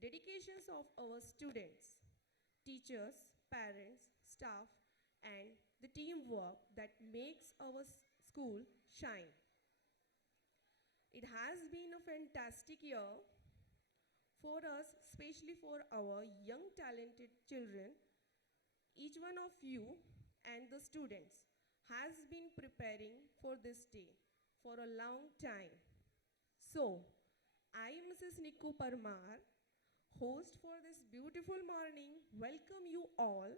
dedications of our students, teachers, parents, staff, and the teamwork that makes our school shine. It has been a fantastic year for us, especially for our young talented children. Each one of you and the students has been preparing for this day for a long time. So, I, Mrs. Niku Parmar, host for this beautiful morning, welcome you all,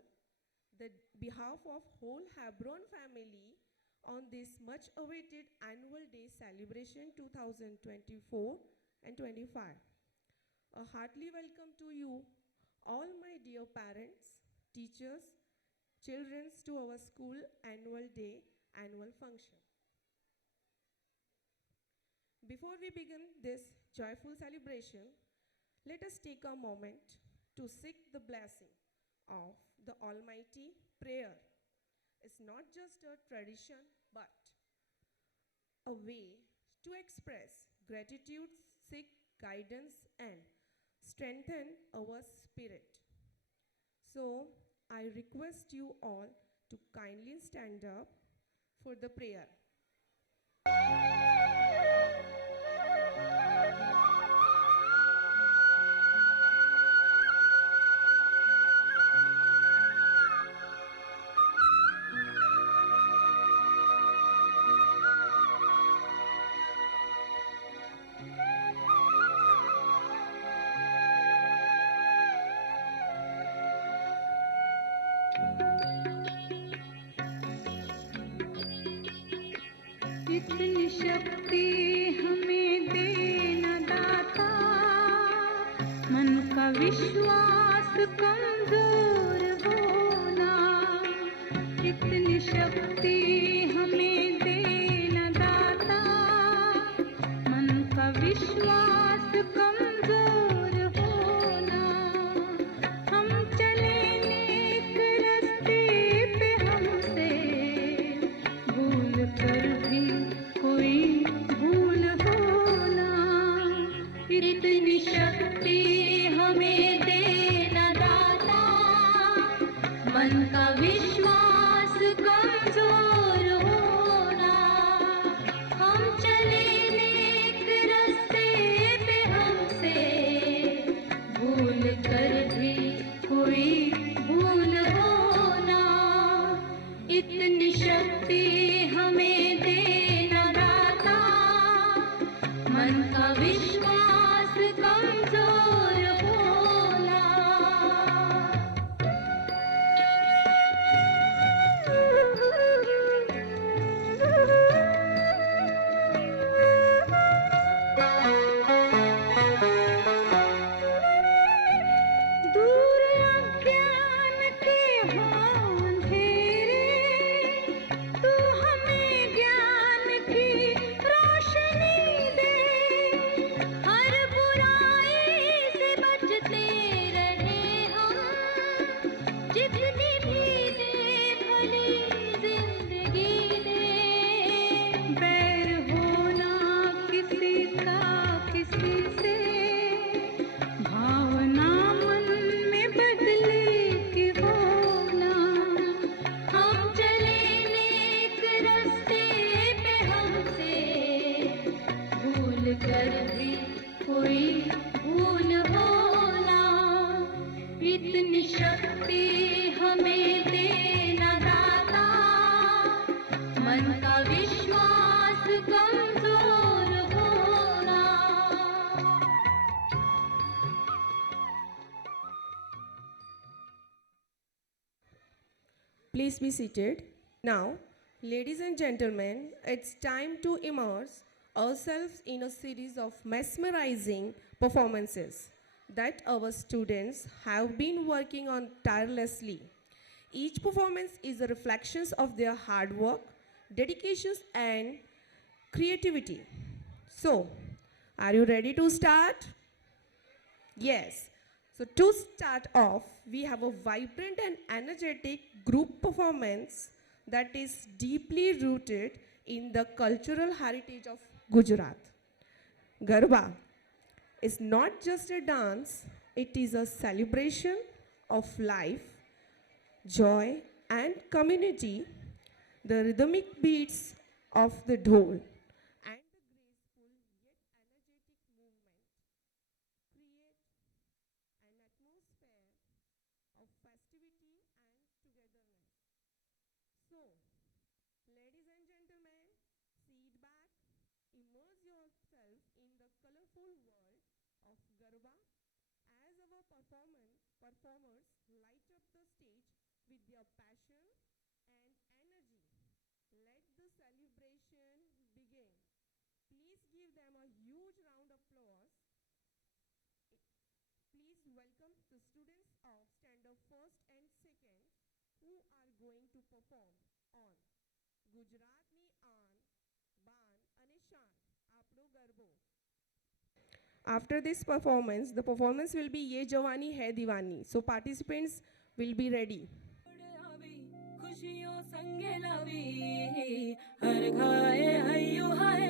the behalf of whole Hebron family on this much awaited annual day celebration 2024 and 25. A heartily welcome to you all my dear parents, teachers, children to our school annual day annual function. Before we begin this joyful celebration, let us take a moment to seek the blessing of the Almighty. Prayer is not just a tradition but a way to express gratitude, seek guidance, and strengthen our spirit. So, I request you all to kindly stand up for the prayer. इतनी शक्ति हमें देना दाता, मन का विश्वास कमजोर होना। इतनी शक्ति हमें देना दाता, मन का विश्वास कमजोर होना। हम चले नेक रास्ते पे, हमसे भूल कर भी कोई भूल होना। इतनी शक्ति हमें देना दाता, मन का विश्वास कमजोर होना। हम चले नेक रास्ते पे, हमसे भूल कर भी कोई भूल होना। इतनी शक्ति हमें देना दाता, मन का विश्वास कमजोर होना। दूर अज्ञान के हों अंधेरे, तू हमें ज्ञान की रोशनी दे। हर बुराई से बचते रहे हम, जितनी भी दे भली जिंदगी दे। बैर होना किसी का किसी से, भावना मन में बदले की होना। हम चले नेक रास्ते पे, हमसे भूल कर भी कोई भूल होना। इतनी शक्ति हमें देना दाता, मन का विश्वास कमजोर होना। Please be seated. Now, ladies and gentlemen, it's time to immerse ourselves in a series of mesmerizing performances that our students have been working on tirelessly. Each performance is a reflection of their hard work, dedications, and creativity. So, are you ready to start? Yes. So to start off, we have a vibrant and energetic group performance that is deeply rooted in the cultural heritage of Gujarat. Garba is not just a dance It is a celebration of life, joy, and community. The rhythmic beats of the dhol and the graceful yet energetic movement create an atmosphere of festivity and togetherness. So, ladies and gentlemen, sit back, immerse yourself in the colorful world of Garba as our performers light up the stage with their passion and energy. Let the celebration begin. Please give them a huge round of applause. Please welcome the students of standard first and second who are going to perform on Gujaratni Aan Baan અને શાન આપણો ગરબો. After this performance, the performance will be Ye Jawani Hai Diwani. So participants will be ready. खुशियों संगे लावी हर खाए हयो हाय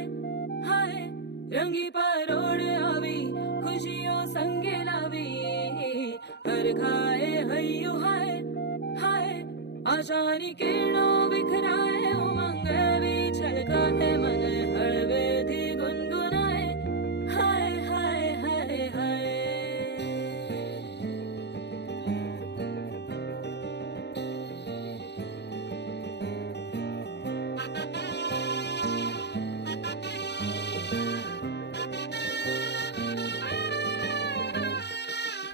हाय रंगी परोड़ आवी खुशियों संगे लावी हर खाए हयो हाय हाय आशानी किरणों बिखराए उमंग भी छलकाए मन हड़वे थी गुनगुनाए हाय हाय हाय हाय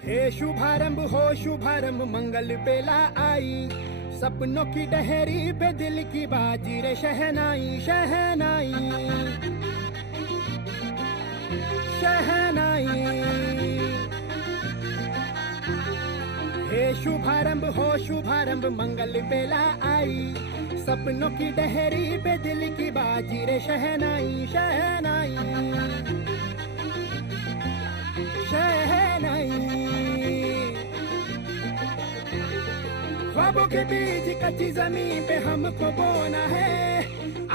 हे शुभारंभ हो शुभारंभ मंगल बेला आई सपनों की डहरी पे दिल की बाजी रे शहनाई शहनाई शहनाई हे शुभारंभ हो शुभारंभ मंगल बेला आई सपनों की डहरी पे दिल की बाजी रे शहनाई शहनाई शहनाई ख्वाबों के बीज कच्ची जमीन पे हमको बोना है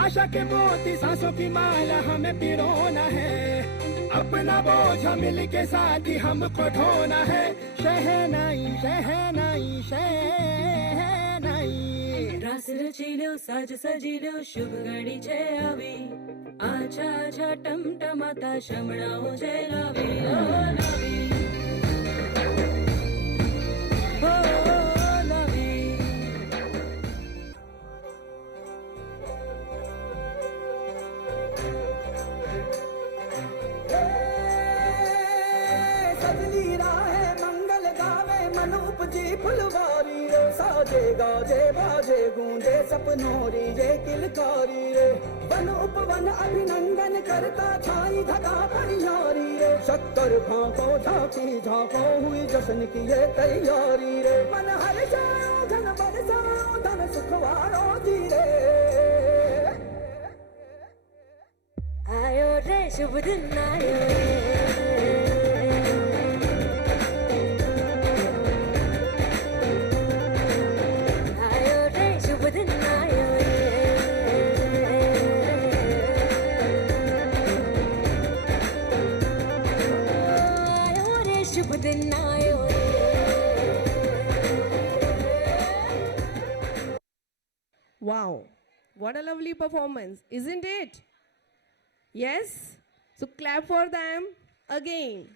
आशा के मोती सांसों की माला हमें पिरोना है अपना बोझ मिल के साथ ही हमको ढोना है शहनाई शहनाई शहनाई रास रचिलो साज सजिलो शुभ घड़ी छे आवी आछा आछा टमटमाता शमणाओ छे लावी ओ लावी ओ लावी सजली राहे मंगल गावे मन उपजी फुलवारी रे साजे गाजे बाजे गूंजे सपनोरी रे किलकारी रे वन उपवन अभिनंदन करता छाई धगा परियारी रे शक्कर भांको झांकी झांको हुई जश्न की ये तैयारी रे मन हर जाओ धन बरसाओ धन सुखवारो जी रे आयो रे शुभ दिन आयो रे आयो रे शुभ दिन आयो रे आयो रे शुभ दिन आयो रे Wow, what a lovely performance, isn't it? Yes? So clap for them again.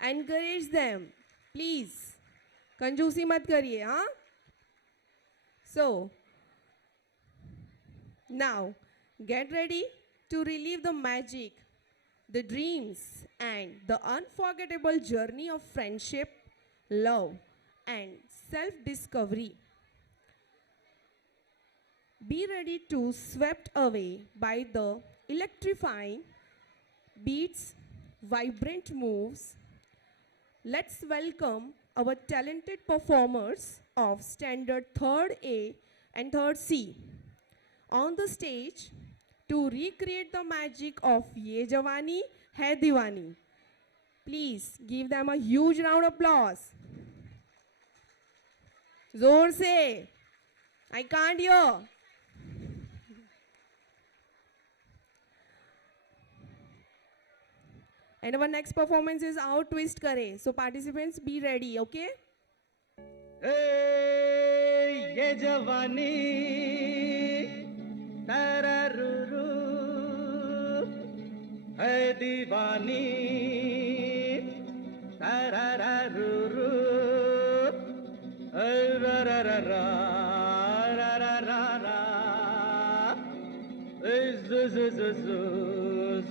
Encourage them. Please. कंजूसी मत करिए, हाँ? So, now get ready to relive the magic, the dreams, and the unforgettable journey of friendship, love, and self-discovery. Be ready to swept away by the electrifying beats, vibrant moves. Let's welcome our talented performers of Standard 3rd A and 3rd C on the stage to recreate the magic of Ye Jawani Hai Diwani. Please give them a huge round of applause. जोर से, I can't hear. And our next performance is Aao Twist Kare. So participants, be ready, okay? ये जवानी तररुरु है दीवानी तररुरु ररररा ररररा zu zu zu zu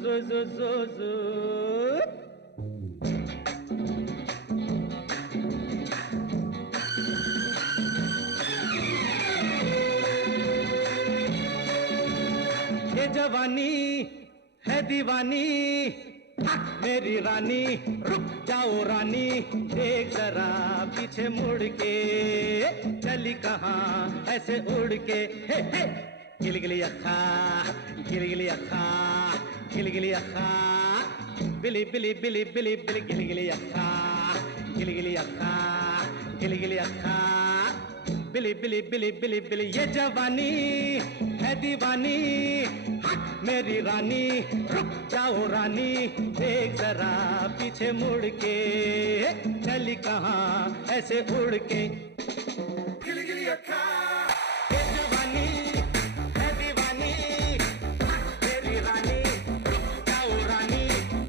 zu zu zu zu ये जवानी है दीवानी मेरी रानी रुक जाओ रानी देख जरा पीछे मुड़ के चली कहाँ ऐसे उड़ के हे हे गिलगिली अखा गिलगिली अखा गिलगिली अखा बिली बिली बिली बिली बिली गिलगिली अखा गिलगिली अखा गिलगिली अखा बिली बिली बिली बिली बिली ये जवानी है दीवानी मेरी रानी रुक जाओ रानी देख जरा पीछे मुड़ के चली कहाँ ऐसे उड़ के गिलगिली अखा ये जवानी है दीवानी मेरी रानी रुक जाओ रानी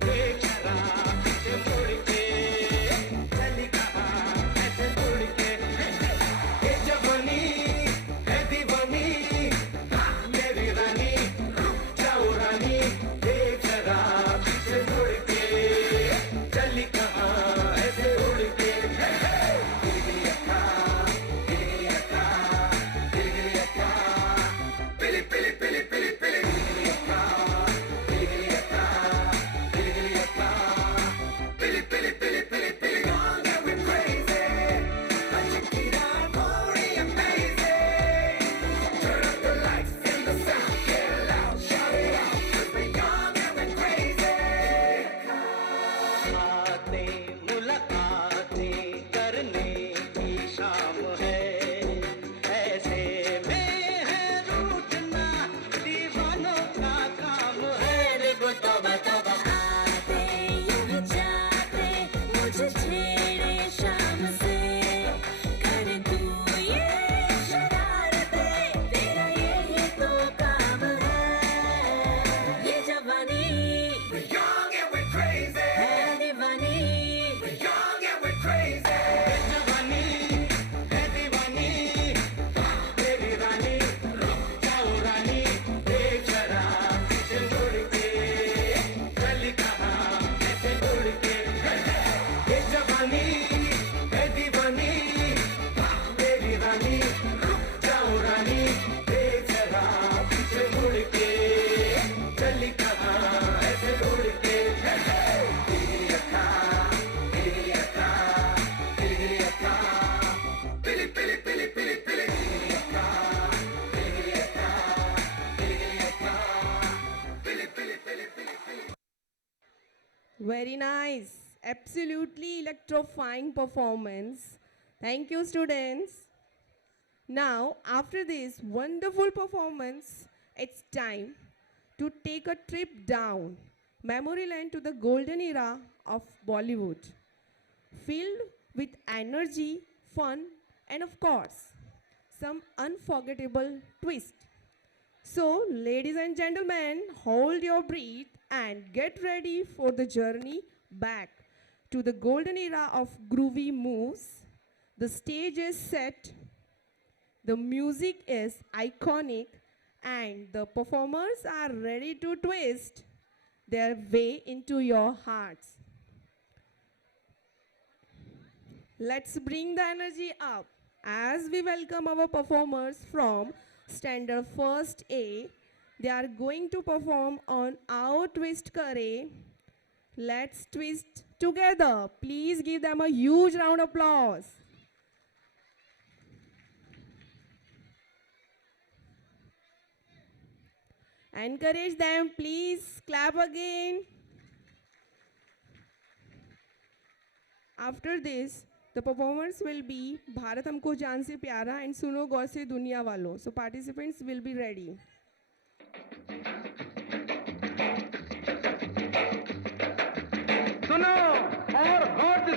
देख जरा पीछे मुड़ के चली कहाँ ऐसे उड़ के ये जवानी है दीवानी मेरी रानी रुक जाओ रानी देख जरा पीछे मुड़ के चली कहाँ ऐसे उड़ के गिलगिली अखा गिलगिली अखा गिलगिली अखा पिली पिली पिली पिली पिली गिलगिली अखा गिलगिली अखा गिलगिली अखा पिली पिली पिली पिली पिली Young and we're crazy like Shakira and Corey amazing turn up the lights and the sound get loud shout it out 'cause we're young and we're crazy बातें मुलाकातें करने की शाम है ऐसे में है रूठना दीवानों का काम है देखो तौबा तौबा आते यूं ही जाते मुझे छेड़े शाम से कर तू ये शरारतें तेरा यही तो काम है ये जवानी We're young and we're crazy. है दीवानी We're young and we're crazy. ये जवानी है दीवानी मेरी रानी रुक जाओ रानी देख जरा पीछे मुड़ के चली कहाँ ऐसे उड़ के ये जवानी है दीवानी मेरी रानी रुक जाओ रानी देख जरा पीछे मुड़ के चली कहाँ ऐसे उड़ के गिलगिली अखा गिलगिली अखा गिलगिली अखा पिली पिली पिली पिली पिली गिलगिली अखा गिलगिली अखा गिलगिली अखा पिली पिली पिली पिली पिली Very nice. Absolutely electrifying performance. Thank you, students. Now, after this wonderful performance, it's time to take a trip down memory lane to the golden era of Bollywood, filled with energy, fun, and of course, some unforgettable twist. So, ladies and gentlemen, hold your breath and get ready for the journey back to the golden era of groovy moves. The stage is set, the music is iconic, and the performers are ready to twist their way into your hearts. Let's bring the energy up as we welcome our performers from Standard First A. They are going to perform on Aao Twist Kare. Let's twist together. Please give them a huge round of applause. Encourage them, please clap again. After this, the performers will be Bharat Humko Jaan Se Pyara and Suno Gaur Se Duniya Walo. So participants will be ready.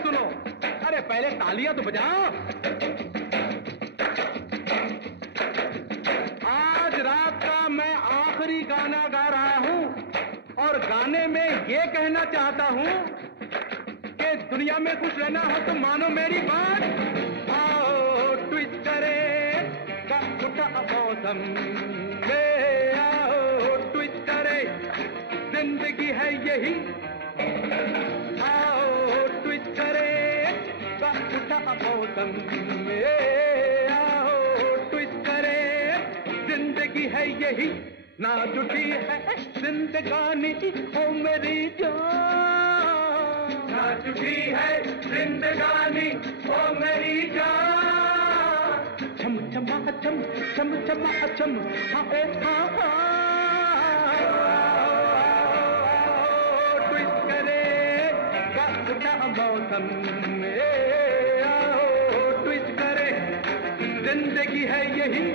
सुनो, अरे पहले तालियां तो बजाओ। आज रात का मैं आखिरी गाना गा रहा हूं और गाने में ये कहना चाहता हूं कि दुनिया में खुश रहना हो तो मानो मेरी बात। आओ ट्विस्ट करे का उठा मौसम में, आओ ट्विस्ट करे जिंदगी है यही। आओ ट्विस्ट करे का उठा मौसम में, आओ ट्विस्ट करे जिंदगी है यही। ना जुटी है जिंदगानी ओ मेरी जान, ना जुटी है जिंदगानी ओ मेरी जान। छम छमा छम छम छमा छम हाय हा ट्विस्ट करे का उठा मौसम में, आओ ट्विस्ट करे जिंदगी है यही।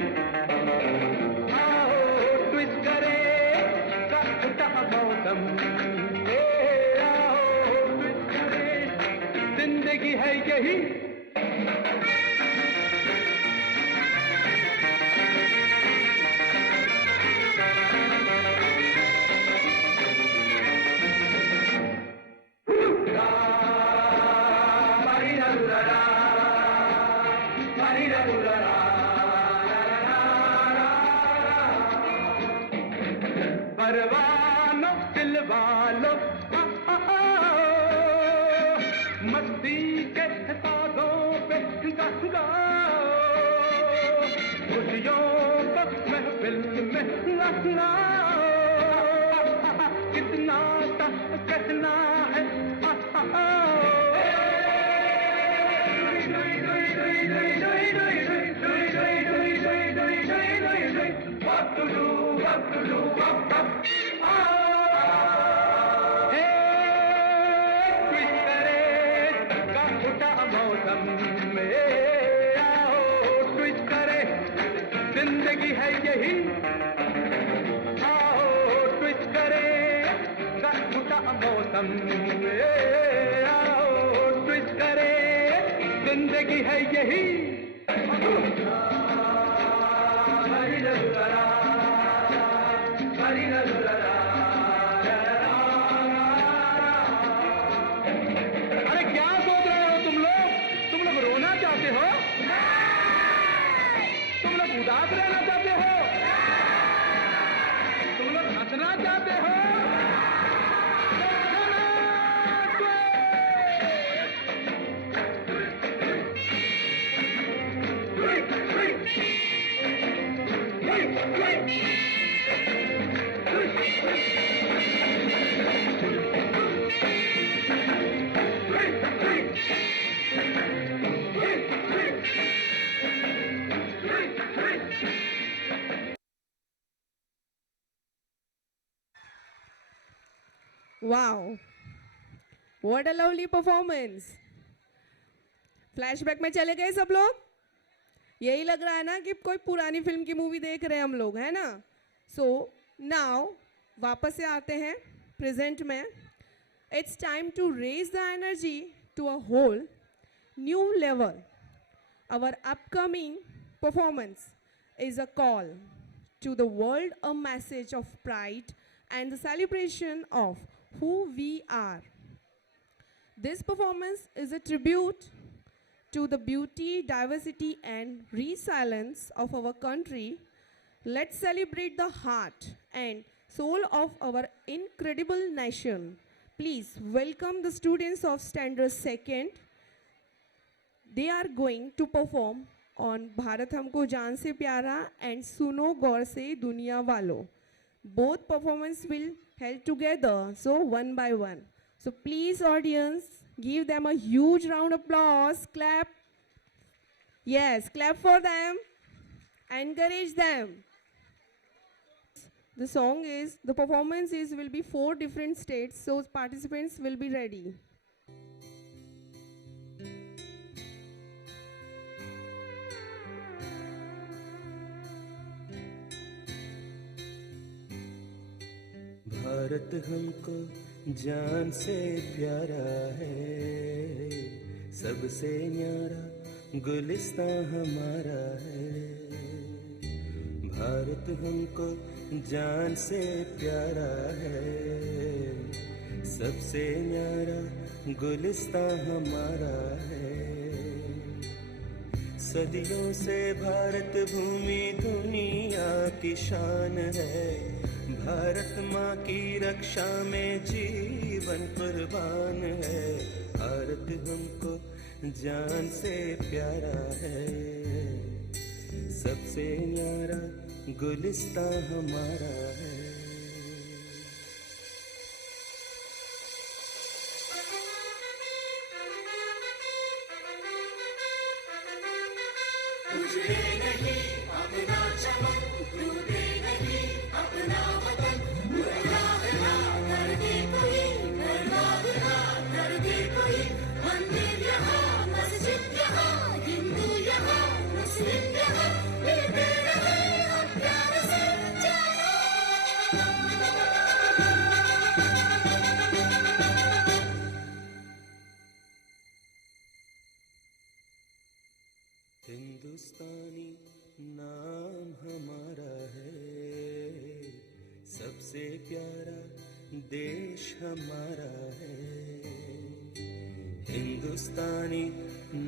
जिंदगी है यही। परवानो दिलवालो मस्ती के साजों पे गाओ, खुशियों का महफिल में लाओ। कितना कहना है what to do, what to do, what to do। जिंदगी है यही। आओ ट्विस्ट करे उठा मौसम में, आओ ट्विस्ट करे जिंदगी है यही। अरे क्या सोच रहे हो तुम लोग रोना चाहते हो? तुम लोग उदास रहना चाहते हो? तुम लोग हंसना चाहते हो? Wow, what a lovely performance. Flashback में चले गए सब लोग? यही लग रहा है ना कि कोई पुरानी फिल्म की मूवी देख रहे हैं हम लोग, है ना? सो नाउ वापस से आते हैं प्रेजेंट में। It's time to raise the energy to a whole new level. Our upcoming performance is a call to the world, a message of pride and the celebration of who we are. This performance is a tribute to the beauty, diversity, and resilience of our country. Let's celebrate the heart and soul of our incredible nation. Please welcome the students of Standard 2nd. They are going to perform on Bharat Humko Jaan Se Pyara and Suno Gaur Se Duniya Walo. Both performances will held together, so one by one. So please audience, give them a huge round of applause, clap. Yes, clap for them, encourage them. The performance will be 4 different states, so participants will be ready. Bharat हमको जान से प्यारा है, सबसे न्यारा गुलिस्तां हमारा है। भारत हमको जान से प्यारा है। सबसे न्यारा गुलिस्तां हमारा है। सदियों से भारत भूमि दुनिया की शान है। भारत माँ की रक्षा में जीवन कुर्बान है। भारत हमको जान से प्यारा है। सबसे न्यारा गुलिस्तां हमारा है। हिंदुस्तानी नाम हमारा है। सबसे प्यारा देश हमारा है। हिंदुस्तानी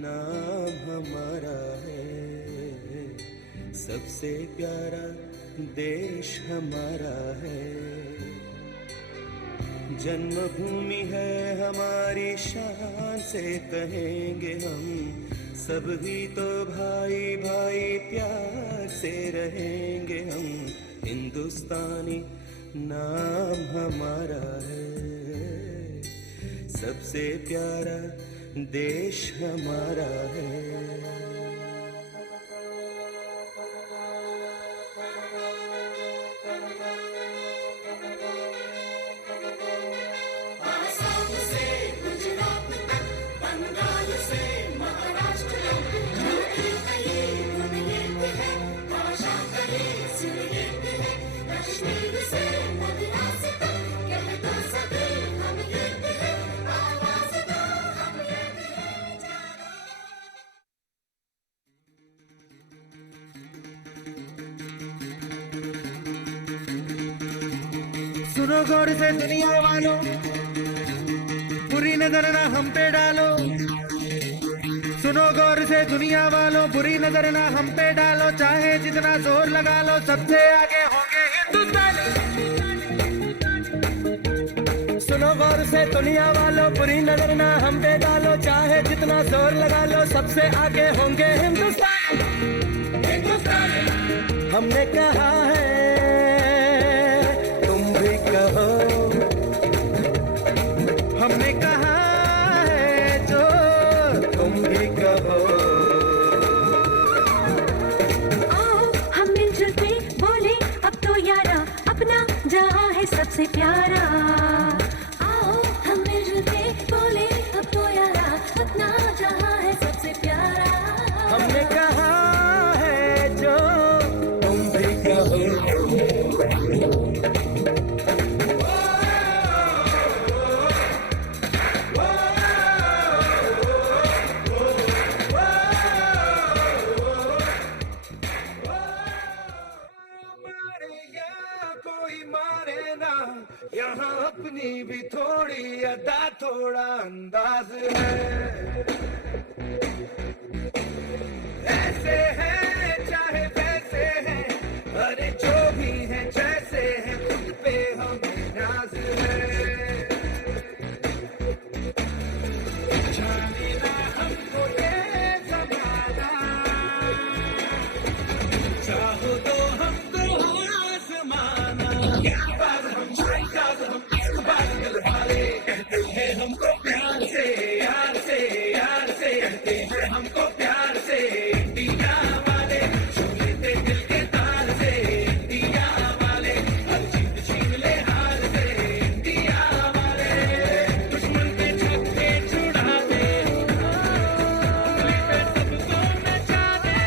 नाम हमारा है। सबसे प्यारा देश हमारा है। जन्मभूमि है हमारी शान से कहेंगे हम। सब ही तो भाई भाई प्यार से रहेंगे हम। हिंदुस्तानी नाम हमारा है। सबसे प्यारा देश हमारा है। सुनो गौर से दुनिया वालों, बुरी नजर ना हम पे डालो। सुनो गौर से दुनिया वालों, बुरी नजर ना हम पे डालो। चाहे जितना जोर लगा लो, सबसे आगे होंगे हिंदुस्तानी। सुनो गौर से दुनिया वालों, बुरी नजर ना हम पे डालो। चाहे जितना जोर लगा लो, सबसे आगे होंगे हिंदुस्तानी। हमने कहा है, तुम भी कहो। हमने कहा है जो तुम भी कहो। आओ हम मिलजुल के बोले अब तो यारा, अपना जहां है सबसे प्यारा। आओ हम मिलजुल के बोले अब तो यारा, अपना जहां है सबसे प्यारा। हमने कहा है जो तुम भी कहो। यहाँ अपनी भी थोड़ी अदा थोड़ा अंदाज है। ऐसे हैं चाहे वैसे हैं, अरे जो भी हैं जैसे हैं, खुद पे हमें नाज है। जाने ना हमको ये ज़माना, चाहो तो हमको आज़माना। कहते हैं हमको प्यार से, यार से, यार से। कहते हैं हमको प्यार से, इंडिया वाले छू लेते दिल के तार से। इंडिया वाले हर जीत छीन ले हार से। इंडिया वाले दुश्मन के छक्के छुड़ा दे, उंगली पे सबको नचा दे।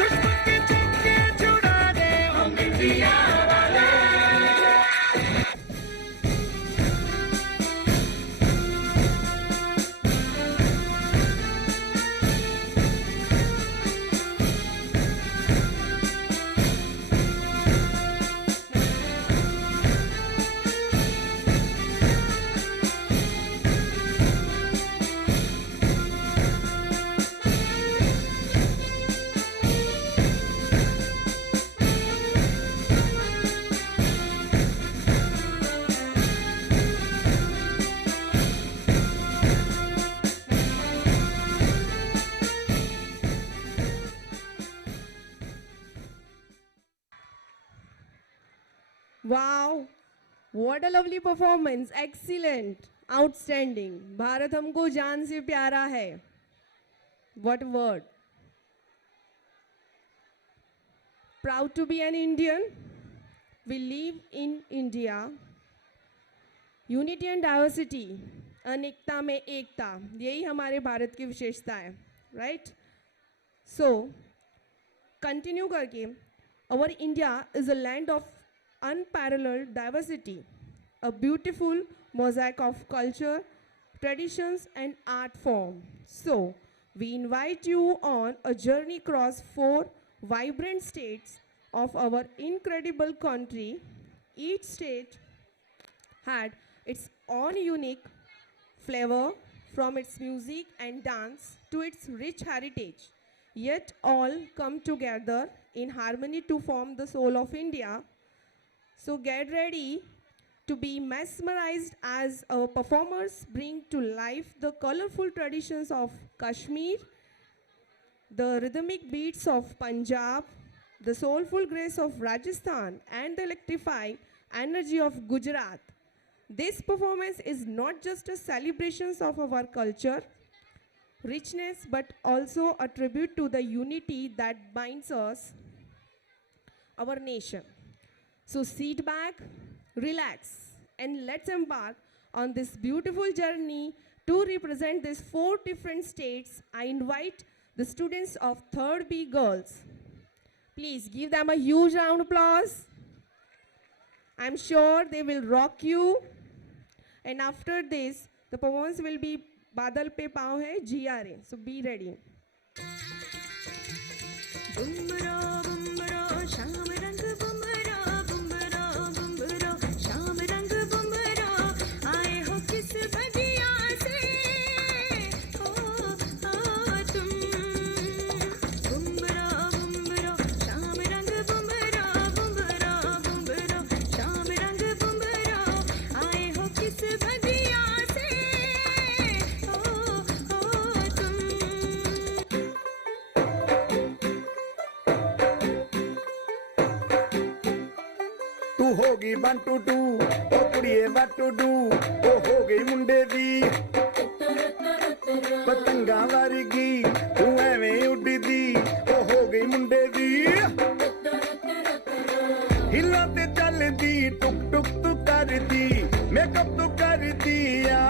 दुश्मन के छक्के छुड़ा दे, हम इंडिया वाले। Wow, what a lovely performance. Excellent. Outstanding. Bharat हमको जान से प्यारा है. What a word. Proud to be an Indian. We live in India. Unity and diversity. अनेकता में एकता. यही हमारे भारत की विशेषता है. Right? So, continue करके. Our India is a land of unparalleled diversity, a beautiful mosaic of culture, traditions, and art form. So, we invite you on a journey across 4 vibrant states of our incredible country. Each state had its own unique flavor, from its music and dance to its rich heritage, yet all come together in harmony to form the soul of India. So get ready to be mesmerized as our performers bring to life the colorful traditions of Kashmir, the rhythmic beats of Punjab, the soulful grace of Rajasthan, and the electrifying energy of Gujarat. This performance is not just a celebration of our culture, richness, but also a tribute to the unity that binds us, our nation. So sit back, relax, and let's embark on this beautiful journey to represent these 4 different states. I invite the students of 3rd B girls. Please give them a huge round of applause. I'm sure they will rock you. And after this, the performance will be Badal Pe Paao Hai GRA. So be ready. बुम्बरा बुम्बरा शाम रंग बुम्बरा बुम्बरा बुम्बरा शाम रंग बुम्बरा आए हो किस बगिया से हो तुम बुम्बरा बुम्बरा शाम रंग बुम्बरा बुम्बरा बुम्बरा शाम रंग बुम्बरा आए हो किस बगिया से हो तुम तू होगी 1 2 2 ओ कुड़िए what to do ओ हो गई मुंडे दी पतंगा वर्गी तू एवें उड़दी ओ हो गई मुंडे दी हिला ते चलदी टुक टुक तू करदी मेकअप तू करदी आ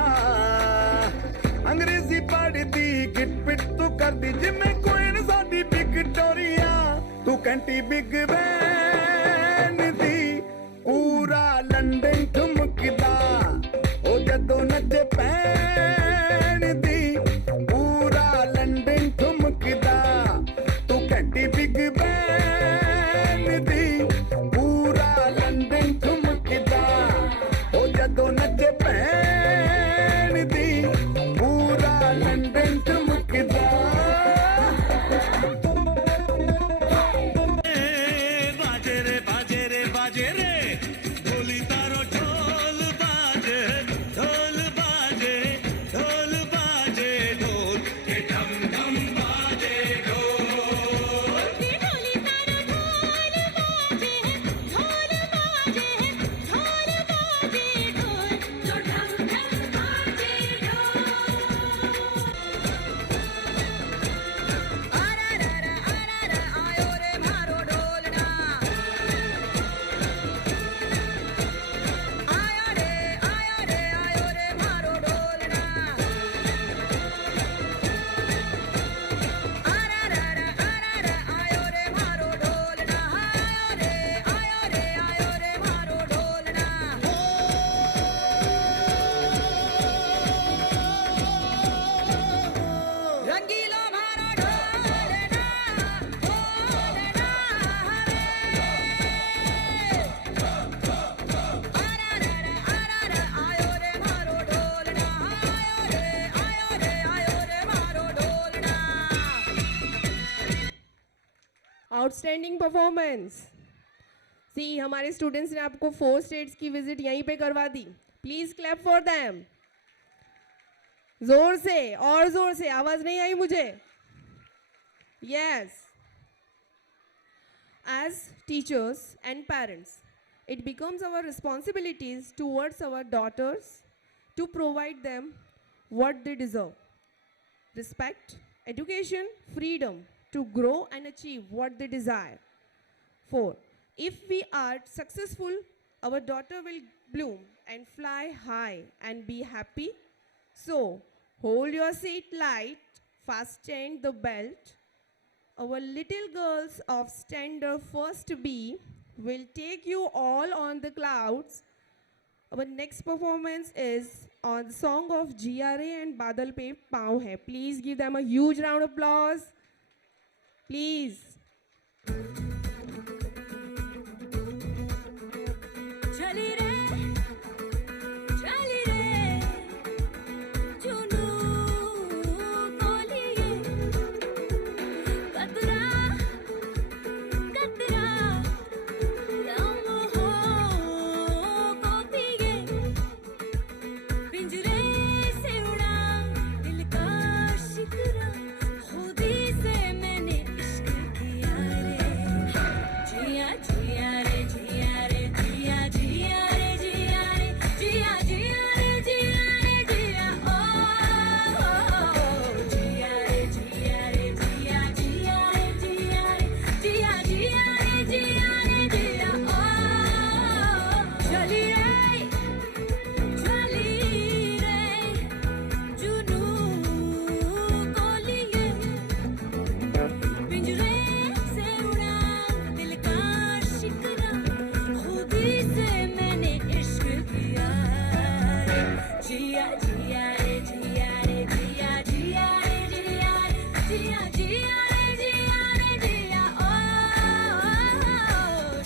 अंग्रेजी पढ़दी गिट पिट तू करदी जिमें क्वीन साडी विक्टोरिया तू कंटी बिग बैन दी पूरा लंदन ठुमकदा ओ जदों नचे पैन दी पूरा लंदन ठुमकदा तू घंटी बिग बैन दी पूरा लंदन ठुमकदा ओ जदों नचे पैन दी पूरा लंदन ठुमकदा बाजे रे बाजे रे ढोली तारो ढोल बाजे ढोल बाजे ढोल बाजे ढोल के ढम ढम बाजे ढोल ढोली तारो ढोल बाजे ढोल बाजे ढोल बाजे ढोल जो ढम ढम बाजे ढोल आरा रा आयो रे मारो ढोलना आयो रे मारो ढोलना आरा रा आयो रे मारो ढोलना आयो रे मारो ढोलना रंगीलो मारो ढोलना ढोलना आयो रे मारो ढोलना आयो रे मारो ढोलना आउटस्टैंडिंग परफॉर्मेंस. सी हमारे स्टूडेंट्स ने आपको 4 स्टेट्स की विजिट यहीं पे करवा दी. Please clap for them. जोर से और जोर से, आवाज नहीं आई मुझे. Yes. As teachers and parents, it becomes our responsibilities towards our daughters to provide them what they deserve: respect, education, freedom to grow and achieve what they desire. 4. If we are successful, our daughter will bloom and fly high and be happy. So, hold your seat light, fasten the belt. Our little girls of standard first B will take you all on the clouds. Our next performance is on the song of GRA and Badal Pe Paon Hai. Please give them a huge round of applause. Please. चली रे जुनू को लिए कतरा कतरा गम हो को पिए पिंजरे से उड़ा दिल का शिकरा खुदी से मैंने इश्क किया रे जिया जिया रे जिया रे जिया जिया रे जिया रे जिया जिया रे जिया रे जिया ओ जिया रे जिया रे जिया जिया रे जिया रे जिया जिया रे जिया रे जिया ओ चली रे जुनू को लिए पिंजरे से उड़ा दिल का शिकरा खुदी से मैंने इश्क किया रे जिया जिया रे जिया रे जिया जिया रे जिया रे जिया जिया रे जिया रे जिया ओ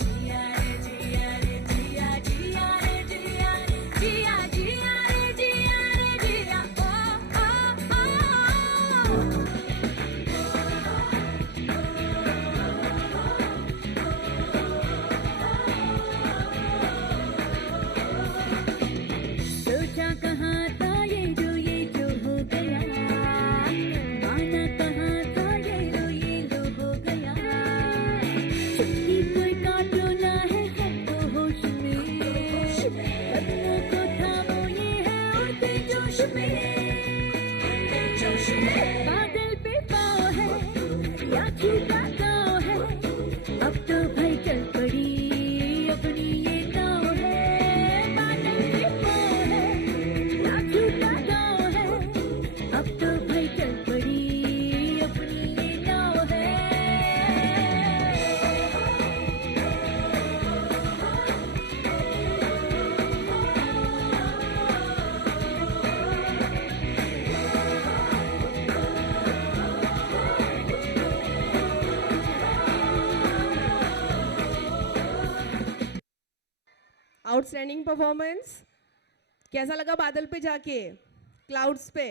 जिया रे जिया रे जिया जिया रे जिया रे जिया जिया रे जिया रे जिया सोचा कहाँ था ये जो हो गया माना कहाँ था ये लो हो गया छुट्टी कोई काटो ना है हम तो होश में कदमों को थामो ये है उड़ते जोश में बादल पे पाँव है या छूटा गाँव है अब तो भाई चल पड़ी अपनी ये नाव है बादल पे पाँव है या छूटा गाँव है अब तो भाई चल पड़ी अपनी ये नाव है आउटस्टैंडिंग परफॉर्मेंस. कैसा लगा बादल पे जाके, क्लाउड्स पे?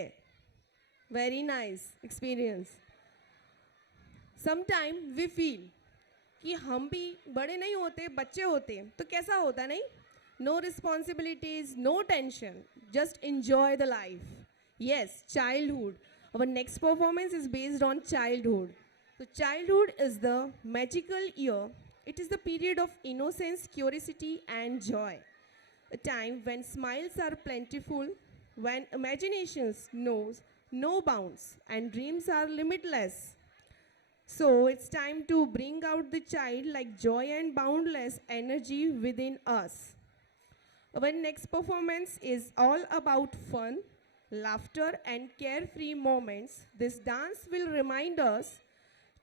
Very nice experience. Sometime we feel कि हम भी बड़े नहीं होते, बच्चे होते तो कैसा होता नहीं? No responsibilities, no tension, just enjoy the life. Yes, childhood. Our next performance is based on childhood. So childhood is the magical year. It is the period of innocence, curiosity and joy. A time when smiles are plentiful, when imaginations knows no bounds and dreams are limitless. So it's time to bring out the childlike joy and boundless energy within us. Our next performance is all about fun, laughter and carefree moments. This dance will remind us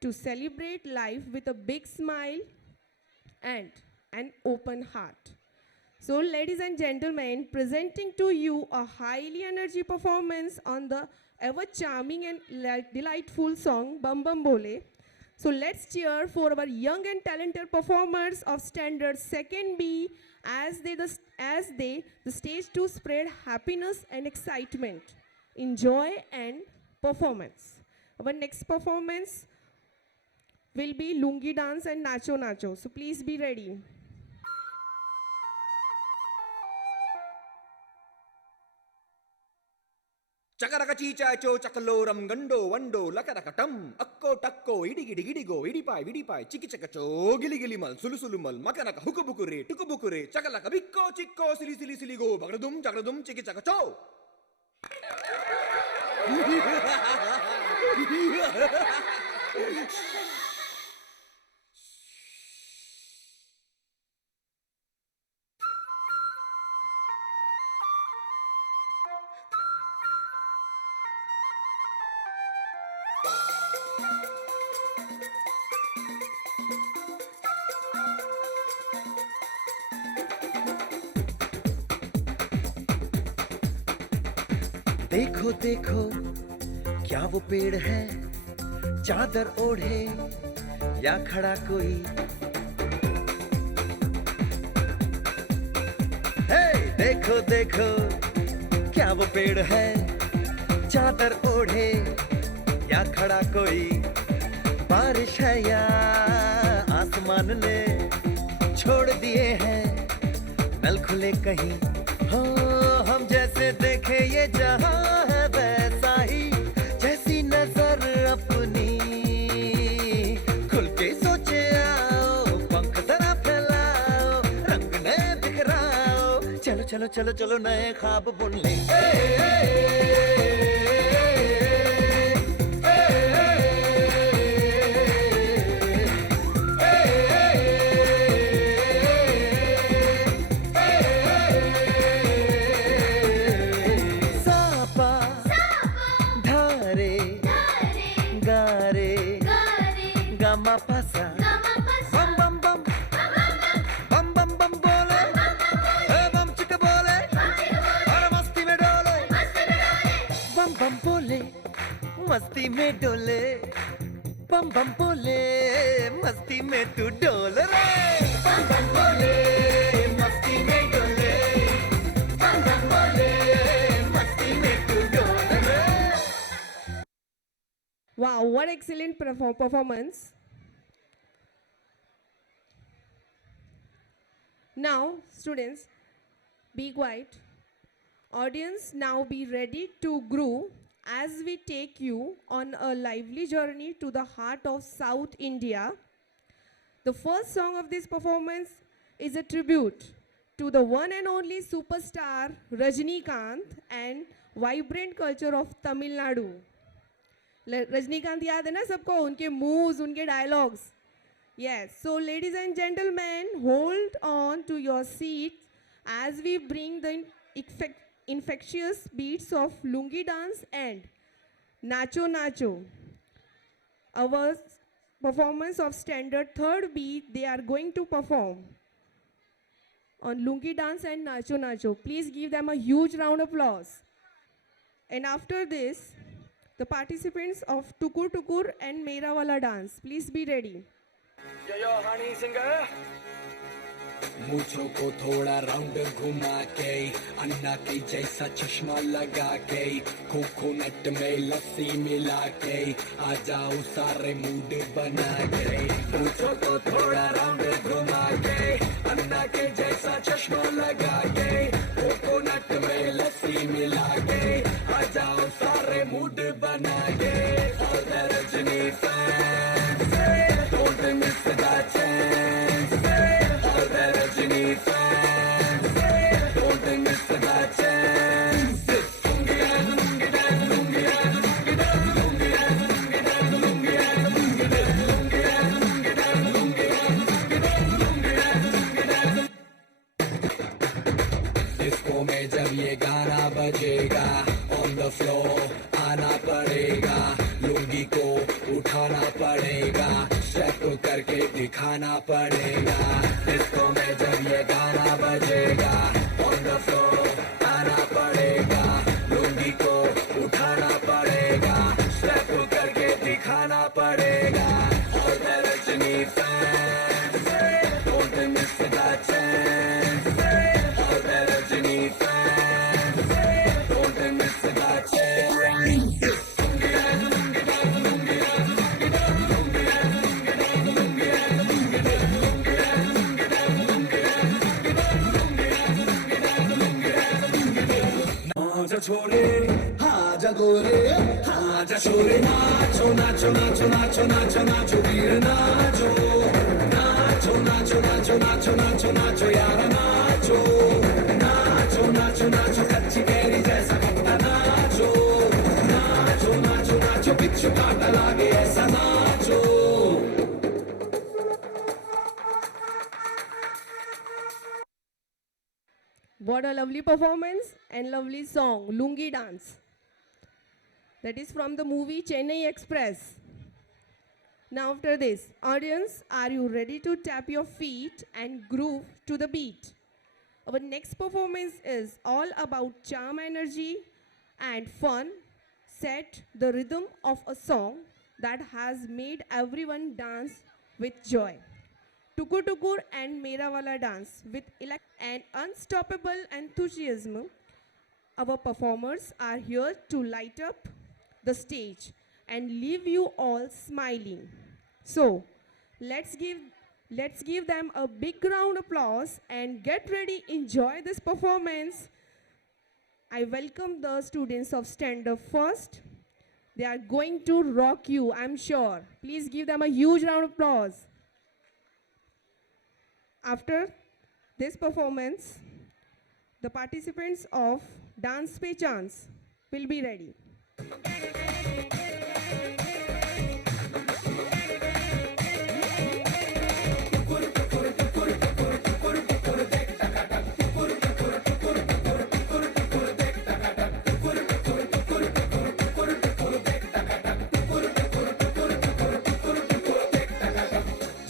to celebrate life with a big smile and an open heart. So ladies and gentlemen, presenting to you a highly energy performance on the ever charming and delightful song Bum Bum Bole. So let's cheer for our young and talented performers of standard 2nd B as they the stage to spread happiness and excitement, enjoy and performance. Our next performance will be Lungi Dance and Nacho Nacho. So please be ready. Chakaraka chicha cho chakaloram gando wando lakarakatam akko takko idigidigidigo idipai chiki chakacho gili gili mal sulu sulu mal makanaka hukubukure tukubukure chakalaka bikko chikko sili sili sili go bagradum chiki chakacho. देखो देखो क्या वो पेड़ है, चादर ओढ़े या खड़ा कोई। हे देखो देखो क्या वो पेड़ है, चादर ओढ़े या खड़ा कोई। बारिश है या आसमान ने छोड़ दिए हैं नल खुले कहीं। हो हम जैसे देखे ये जहां है वैसा ही, जैसी नजर अपनी खुल के सोचे आओ, पंख जरा फैलाओ, रंग नए बिखराओ। चलो चलो चलो चलो नए ख्वाब बुन ले। मस्ती में डोले बम बम बोले, मस्ती में तू डोल रे। बम बम बोले मस्ती में डोले, बम बम बोले मस्ती में तू डोल रे। Wow, what excellent performance. Now, students, be quiet. Audience, now be ready to groove as we take you on a lively journey to the heart of South India. The first song of this performance is a tribute to the one and only superstar Rajinikanth and vibrant culture of Tamil Nadu. Rajinikanth yaad hai na sabko, unke moves, unke dialogues. Yes, so ladies and gentlemen, hold on to your seats as we bring the infectious beats of Lungi dance and Nacho Nacho. Our performance of standard third beat, they are going to perform on Lungi dance and Nacho Nacho. Please give them a huge round of applause. And after this, the participants of Tukur Tukur and Mera Wala dance. Please be ready. Yo, honey singer. मूछों को थोड़ा round घुमा के, अन्ना के जैसा चश्मा लगा के, coconut में लस्सी मिला के, आ जाओ सारे मूड बना के। मूछों को थोड़ा राउंड घुमा के, अन्ना के जैसा चश्मा लगा के, कोकोनट में लस्सी मिला के, आ जाओ सारे मूड बना के। All the Rajini fans, don't miss the chance. All the Rajini fans, don't miss the chance. Lungi dance, lungi dance, lungi dance, lungi dance, lungi dance, lungi dance, lungi dance, lungi dance, lungi dance, lungi dance, lungi dance, lungi dance, lungi dance. Disco में जब ये गाना बजेगा, on the floor आना पड़ेगा, लुंगी को उठाना पड़ेगा, स्टेप करके दिखाना पड़ेगा। डिस्को में जब ये गाना बजेगा, on the floor आना पड़ेगा, लुंगी को उठाना पड़ेगा, स्टेप करके दिखाना पड़ेगा। All the Rajini fans, don't miss the chance. All the Rajini fans, don't miss the chance. छोरे हाँ गोरे हाँ जा छोरे नाचो नाचो नाचो नाचो नाचो नाचो वीर नाचो नाचो नाचो नाचो नाचो नाचो नाचो यार नाचो नाचो नाचो नाचो कच्ची कैरी जैसा खट्टा नाचो नाचो नाचो नाचो बिच्छू काटा लागे ऐसा नाचो What a lovely performance and lovely song, Lungi Dance. That is from the movie Chennai Express. Now after this, audience, are you ready to tap your feet and groove to the beat? Our next performance is all about charm, energy and fun. Set the rhythm of a song that has made everyone dance with joy. Tukur Tukur and Mera Wala dance with and unstoppable enthusiasm. Our performers are here to light up the stage and leave you all smiling. So, let's give them a big round of applause and get ready, enjoy this performance. I welcome the students of Stand Up first. They are going to rock you, I'm sure. Please give them a huge round of applause. After this performance, the participants of Dance Pe Chance will be ready.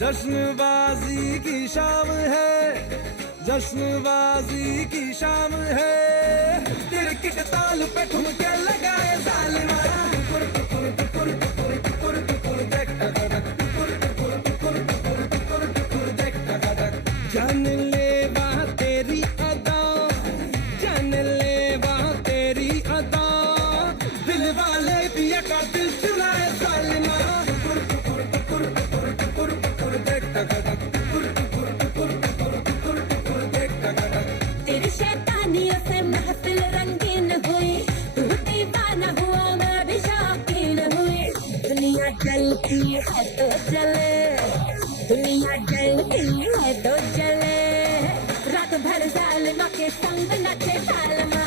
जश्नबाजी की शाम है जश्नबाजी की शाम है तिरकिट ताल पे ठुमके लगाए जालिमा टुकुर टुकुर टुकुर टुकुर टुकुर टुकुर देख टक टुकुर टुकुर टुकुर टुकुर टुकुर टुकुर देख टक जान ले वहाँ तेरी अदा जान ले वहाँ तेरी अदा दिल वाले पिया का दिल चुराए जालिमा टुकुर टुकुर टुकुर टुकुर टुकुर टुकुर देख टक तेरी शैतानियों से महफिल रंगीन हुई तू दीवाना हुआ मैं भी शौकीन हुई दुनिया जलती है तो जले दुनिया जलती है तो जले रात भर जालिमा के संग नचे जालिमा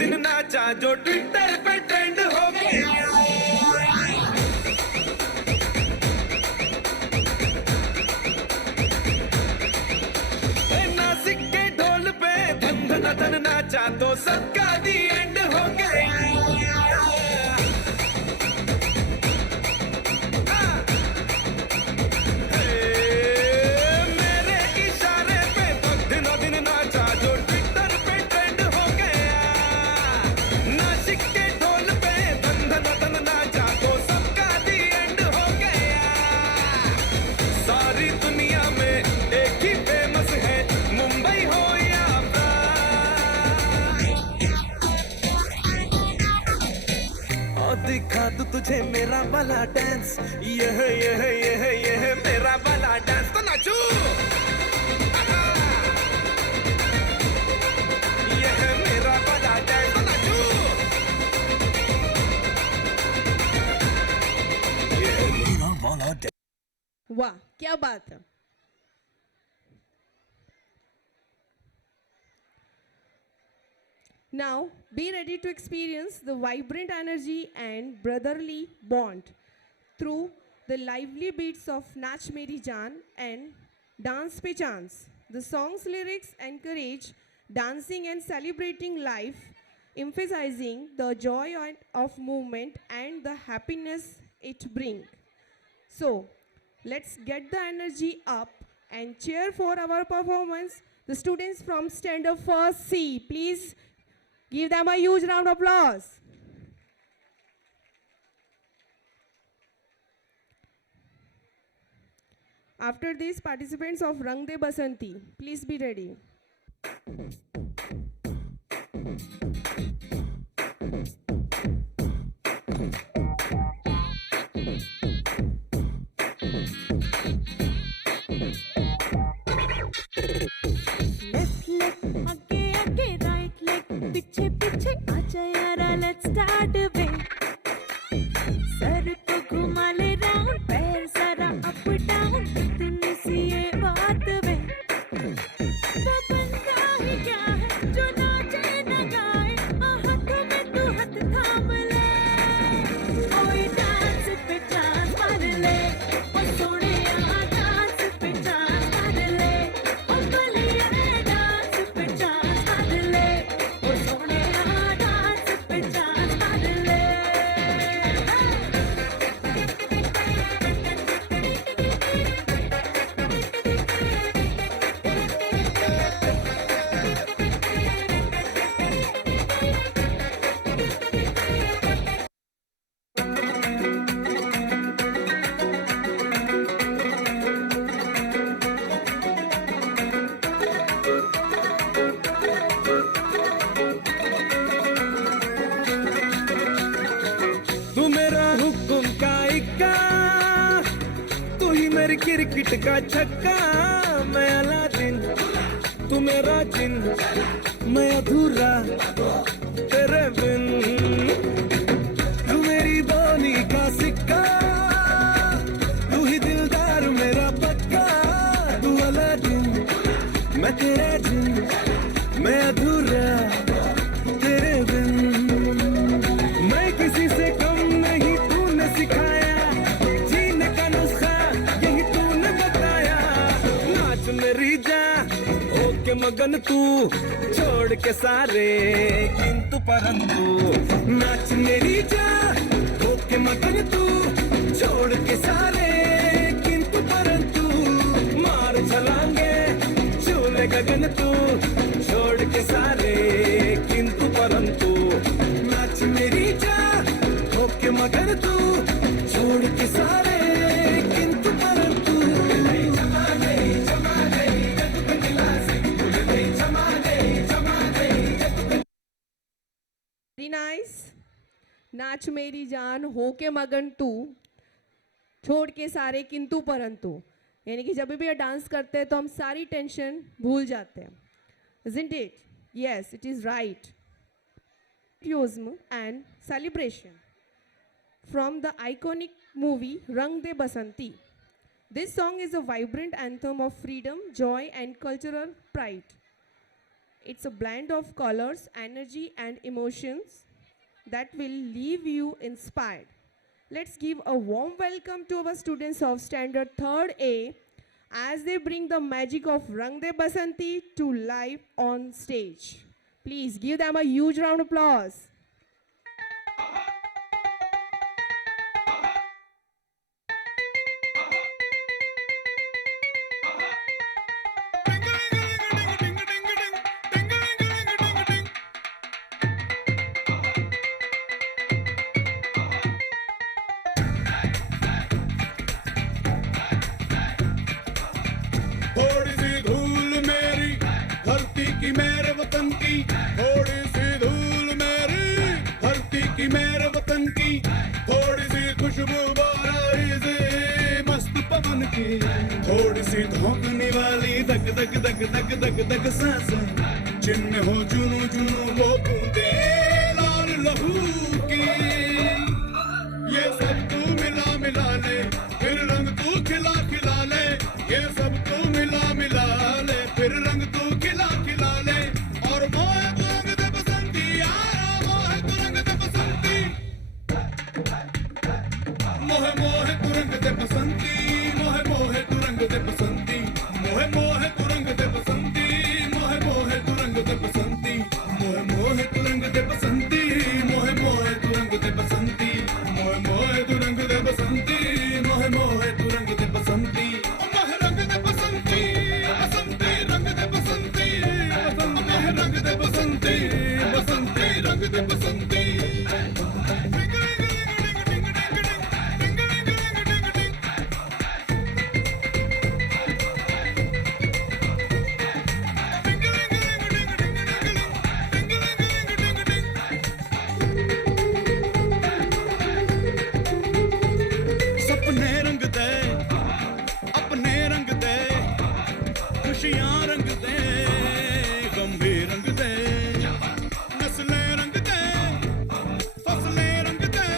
दिन नाचा जो ट्विटर पे ट्रेंड हो गया नासिक के ढोल पे धन धन धन नाचा तो सबका दी एंड हो गया मेरे इशारे पे तो दिनों दिन नाचा जो ट्विटर पे ट्रेंड हो गया नासिक के ढोल पे धन धन धन नाचा तो सबका दी एंड हो गया सारी दुनिया में एक ही फेमस है मुंबई हो या और दिखा दूं तुझे मेरा वाला डांस यह मेरा वाला डांस तो नाचू यह मेरा वाला डांस तो नाचू यह मेरा वाला डांस वाह, क्या बात है। Now, be ready to experience the vibrant energy and brotherly bond through the lively beats of Nach Meri Jaan and Dance Pe Chance. The song's lyrics encourage dancing and celebrating life, emphasizing the joy of movement and the happiness it brings. So, let's get the energy up and cheer for our performance. The students from Standard First C, please give them a huge round of applause. After this, participants of Rang De Basanti, please be ready. Left leg आगे आगे right leg पीछे पीछे आजा यारा let's start way sir को घुमा ले round पैर सारा अप डाउन इतनी सी ये बात वे वो बंदा ही क्या है जो नाचे न गाए हाथों में तू हाथ थाम ले ओए डांस पे चांस मार ले ओ सोने यहाँ डांस पे चांस मार ले ओ बलिया डांस पे चांस मार ले ओ सोने यहाँ डांस पे चांस मार ले तू मेरा हुक्म का इक्का, तू ही मेरी क्रिकेट का छक्का। मैं अलादीन, तू मेरा जिन, मैं अधूरा तेरे बिन। तू मेरी बोली का सिक्का, तू ही दिलदार मेरा पक्का। तू अलादीन, मैं तेरा जिन, मैं अधूरा तेरे बिन। मैं किसी से कम नहीं, तूने सिखाया जीने का नुस्खा, यही तूने बताया। नाच मेरी जान होके मगन तू, छोड़ के सारे किंतु परंतु। नाच मेरी जान होके मगन तू, छोड़ के सारे किंतु परंतु। मार छलांगे झूले गगन तू, छोड़ के सारे किंतु परंतु। नाच मेरी जान होके मगन तू, छोड़ के सारे किंतु परंतु। Very nice. नाच मेरी जान हो के मगन तू, छोड़ के सारे किंतु परंतु। यानी कि जब भी डांस करते हैं तो हम सारी टेंशन भूल जाते हैं। Isn't it? Yes, it is right. Patriotism and celebration from the iconic movie Rang De Basanti. This song is a vibrant anthem of freedom, joy, and cultural pride. It's a blend of colors, energy, and emotions that will leave you inspired. Let's give a warm welcome to our students of Standard 3rd A as they bring the magic of Rang De Basanti to life on stage. Please give them a huge round of applause. थोड़ी सी धूल मेरी धरती की मेरे वतन की, थोड़ी सी धूल मेरी धरती की मेरे वतन की। थोड़ी सी खुशबू बाराई से मस्त पवन की, थोड़ी सी धोखने वाली दग दग दग दग दग दग सांसें। जिनमें हो जुनू जुनू वो बूंदे लाल लहू की। ये सब तू मिला मिला ले, फिर रंग तू खिला खिला ले। ये सब तू मिला मिला ले, फिर रंग तू खिला खिला ले। और मोहे तू रंग दे बसंती यारा, मोहे तू रंग दे बसंती। मोहे मोहे तू रंग दे बसंती, मोहे मोहे तू रंग दे बसंती। मोहे मोहे तू रंग दे बसंती, मोहे मोहे तू रंग दे बसंती। मोहे मोहे तू दे बसंती सपने रंग दे अपने रंग दे खुशियां रंग दे गंभीर रंग दे नस्लें रंग दे फसलें रंग दे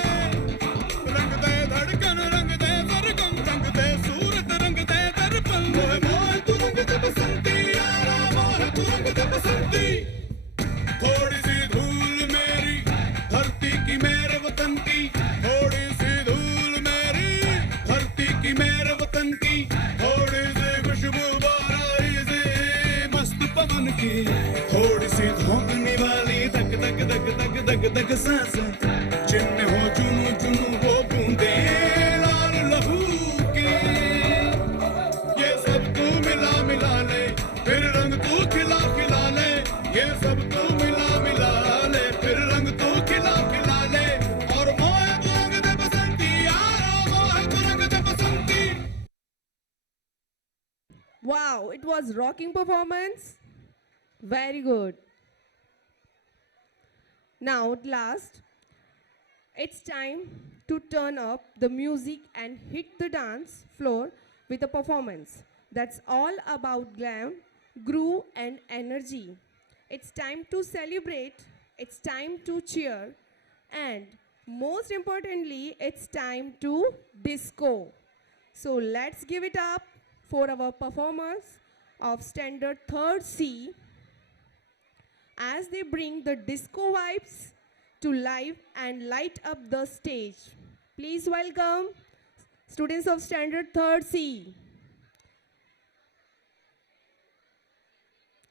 धड़कन रंग दे सरगम रंग दे सूरत रंग दे दर्पण मोहे मोहे तू रंग दे बसंती यारा मोहे तू रंग दे बसंती थोड़ी सी धूल मेरी धरती की मेरे वतन की थोड़ी सी धूल मेरी धरती की मेरे वतन की थोड़ी सी खुशबू बाराई से मस्त पवन की थोड़ी सी धोकने वाली धक धक धक धक धक धक सांसें जिनमें हो जुनू जुनू वो बूंदे लाल लहू की ये सब तू मिला मिला ले फिर रंग तू खिला खिला ले ये सब तू मिला मिला ले फिर रंग तू खिला खिला ले और मोहे तू रंग दे बसंती यारा मोहे तू रंग दे बसंती Wow, it was rocking performance. Very good. Now, at last, it's time to turn up the music and hit the dance floor with a performance that's all about glam, groove, and energy. It's time to celebrate, it's time to cheer, and most importantly, it's time to disco. So let's give it up for our performers of Standard 3rd C as they bring the disco vibes to life and light up the stage. Please welcome students of Standard 3rd C.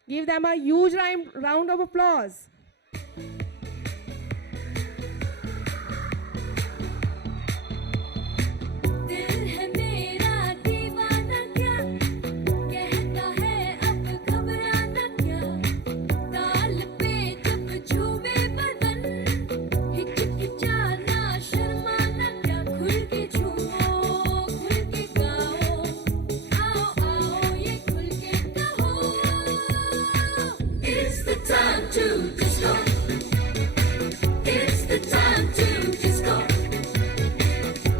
Give them a huge round of applause. दिल है मेरा दीवाना क्या कहता है अब घबराना क्या ताल पे जब झूमे बदन हिचकिचाना शर्माना क्या खुल के झूमो खुल के गाओ आओ आओ ये खुल के कहो It's the time to disco It's the time to disco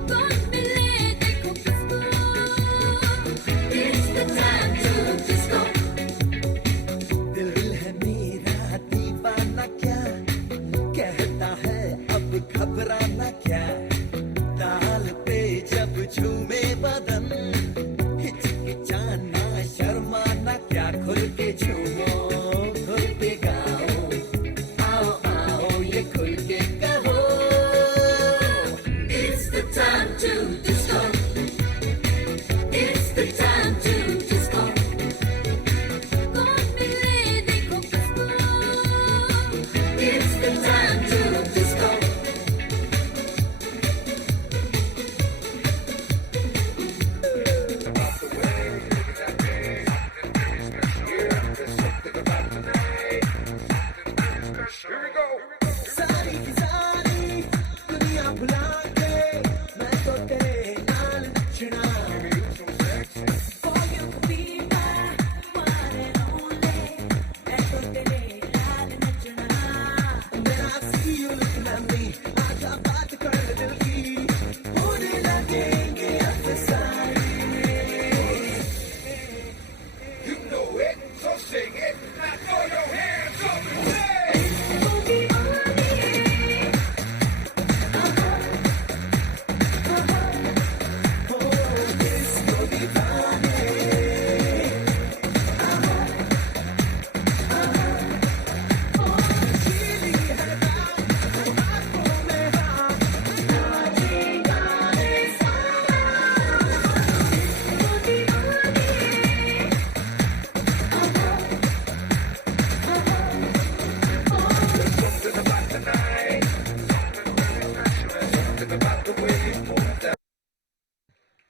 कौन मिले देखो किसको It's the time to disco दिल है मेरा दीवाना क्या कहता है अब घबराना क्या ताल पे जब झूमे बदन हिचकिचाना शर्माना क्या खुल के झूमो खुल के गाओ आओ आओ ये खुल के कहो It's the time to disco It's the time to disco कौन मिले देखो किसको It's the time to disco सारी की सारी दुनिया भुला के मैं तो तेरे नाल नचना For you to be my one and only मैं तो तेरे लाल नचना When I see you looking at me आजा बात कर दिल की होने लगेंगे अफसाने You know it, so sing it. Now throw your hands up and say.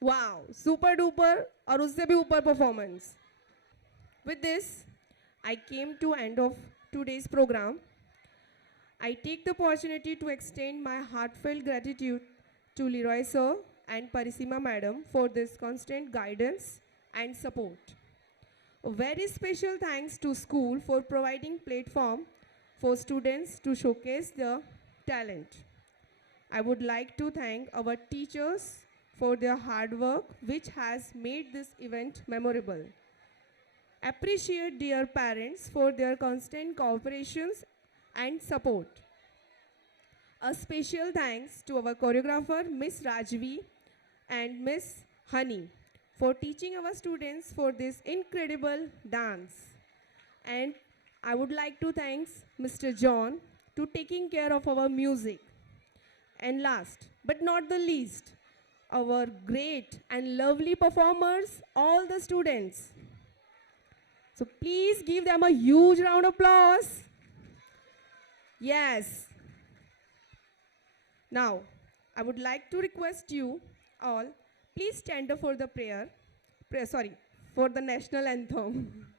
Wow, super duper और उससे भी ऊपर performance. With this, I came to end of today's program. I take the opportunity to extend my heartfelt gratitude to Leroy sir and Parisima madam for this constant guidance and support. A very special thanks to school for providing platform for students to showcase their talent. I would like to thank our teachers for their hard work which has made this event memorable. Appreciate dear parents for their constant cooperations and support. A special thanks to our choreographer Miss Rajvi and Miss Honey for teaching our students for this incredible dance. And I would like to thank Mr. John to taking care of our music. And last but not the least, our great and lovely performers, all the students. So please give them a huge round of applause. Yes. Now, I would like to request you all, please stand up for the for the national anthem.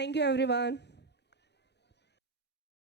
Thank you everyone.